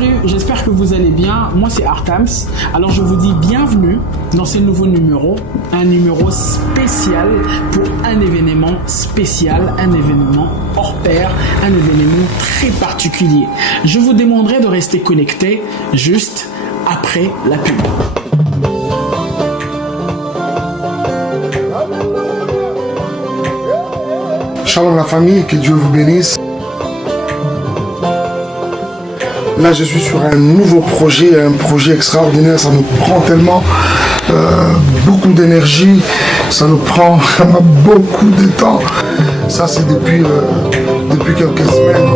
Salut, j'espère que vous allez bien. Moi c'est Artams. Alors je vous dis bienvenue dans ce nouveau numéro. Un numéro spécial pour un événement spécial, un événement hors pair, un événement très particulier. Je vous demanderai de rester connecté juste après la pub. Shalom la famille, que Dieu vous bénisse. Là, je suis sur un nouveau projet, un projet extraordinaire. Ça nous prend tellement beaucoup d'énergie, ça nous prend vraiment beaucoup de temps. Ça, c'est depuis quelques semaines.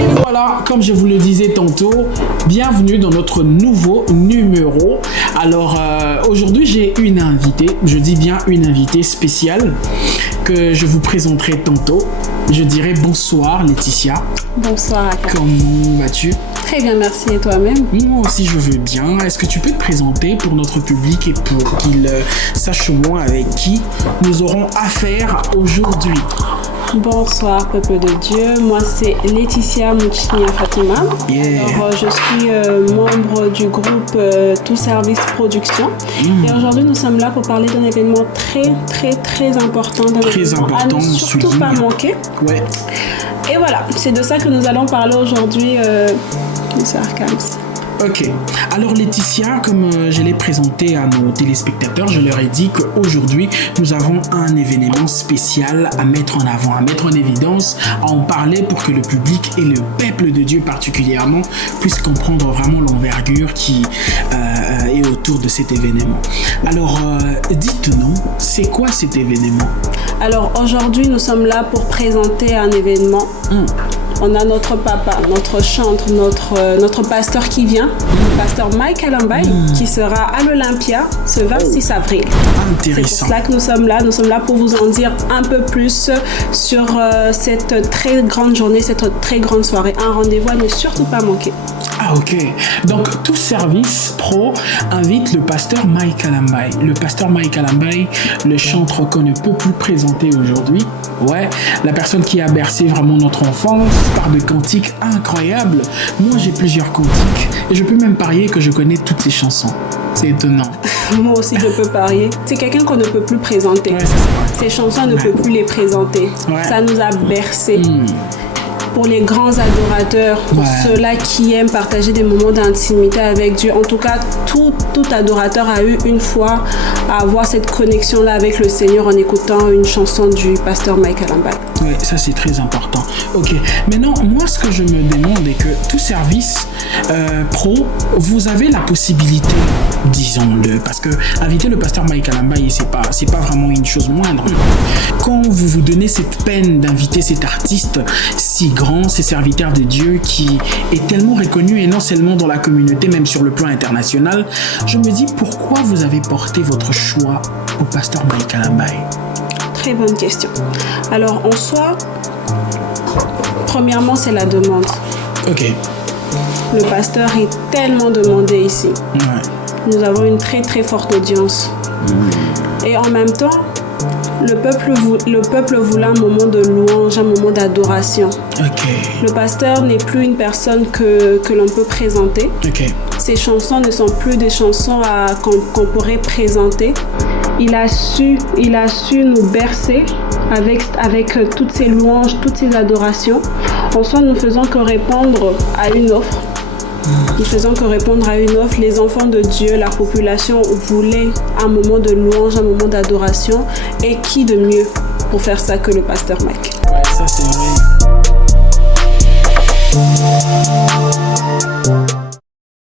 Et voilà, comme je vous le disais tantôt, bienvenue dans notre nouveau numéro. Alors, aujourd'hui, j'ai une invitée, je dis bien une invitée spéciale que je vous présenterai tantôt. Je dirais bonsoir Laetitia. Bonsoir Aka. Comment vas-tu? Très bien, merci. Et toi-même? Moi aussi je veux bien. Est-ce que tu peux te présenter pour notre public et pour qu'il sache au moins avec qui nous aurons affaire aujourd'hui? Bonsoir peuple de Dieu, moi c'est Laetitia Mouchnia Fatima. Yeah. Alors, je suis membre du groupe Tout Service Production et aujourd'hui nous sommes là pour parler d'un événement très important, Très important, à ne surtout pas manquer. Ouais. Et voilà, c'est de ça que nous allons parler aujourd'hui, Monsieur Arkhams. Ok. Alors Laetitia, comme je l'ai présenté à nos téléspectateurs, je leur ai dit qu'aujourd'hui, nous avons un événement spécial à mettre en avant, à mettre en évidence, à en parler pour que le public et le peuple de Dieu particulièrement puissent comprendre vraiment l'envergure qui est autour de cet événement. Alors, dites-nous, c'est quoi cet événement? Alors aujourd'hui, nous sommes là pour présenter un événement. On a notre papa, notre chantre, notre pasteur qui vient, le pasteur Mike Alambay, qui sera à l'Olympia ce 26 avril. Intéressant. C'est pour cela que nous sommes là pour vous en dire un peu plus sur cette très grande journée, cette très grande soirée. Un rendez-vous à ne surtout pas manquer. Ah ok, donc tout service pro invite le pasteur Mike Alambay. Le pasteur Mike Alambay, le chantre qu'on ne peut plus présenter aujourd'hui. Ouais, la personne qui a bercé vraiment notre enfance par de cantiques incroyables. Moi j'ai plusieurs cantiques et je peux même parier que je connais toutes ses chansons. C'est étonnant. Moi aussi je peux parier. C'est quelqu'un qu'on ne peut plus présenter. Ouais, c'est Ses chansons, on ne peut plus les présenter. Ouais. Ça nous a bercé. Pour les grands adorateurs, pour ceux-là qui aiment partager des moments d'intimité avec Dieu. En tout cas, tout adorateur a eu une fois à avoir cette connexion-là avec le Seigneur en écoutant une chanson du pasteur Mike Alambay. Oui, ça c'est très important. Ok, maintenant, moi ce que je me demande est que tout service pro, vous avez la possibilité, disons-le, parce que inviter le pasteur Mike Alambay, c'est pas vraiment une chose moindre. Quand vous vous donnez cette peine d'inviter cet artiste si grand, ces serviteurs de Dieu qui est tellement reconnu et non seulement dans la communauté, même sur le plan international, je me dis pourquoi vous avez porté votre choix au pasteur Mike Alambay? Très bonne question. Alors en soi, premièrement c'est la demande. Ok. Le pasteur est tellement demandé ici. Ouais. Nous avons une très forte audience. Et en même temps, le peuple voulait un moment de louange, un moment d'adoration. Ok. Le pasteur n'est plus une personne que l'on peut présenter. Ok. Ses chansons ne sont plus des chansons qu'on pourrait présenter. Il a su nous bercer avec toutes ces louanges, toutes ces adorations. En soi, nous ne faisons que répondre à une offre. Nous faisons que répondre à une offre. Les enfants de Dieu, la population voulait un moment de louange, un moment d'adoration. Et qui de mieux pour faire ça que le pasteur Mike? Ouais, ça c'est vrai.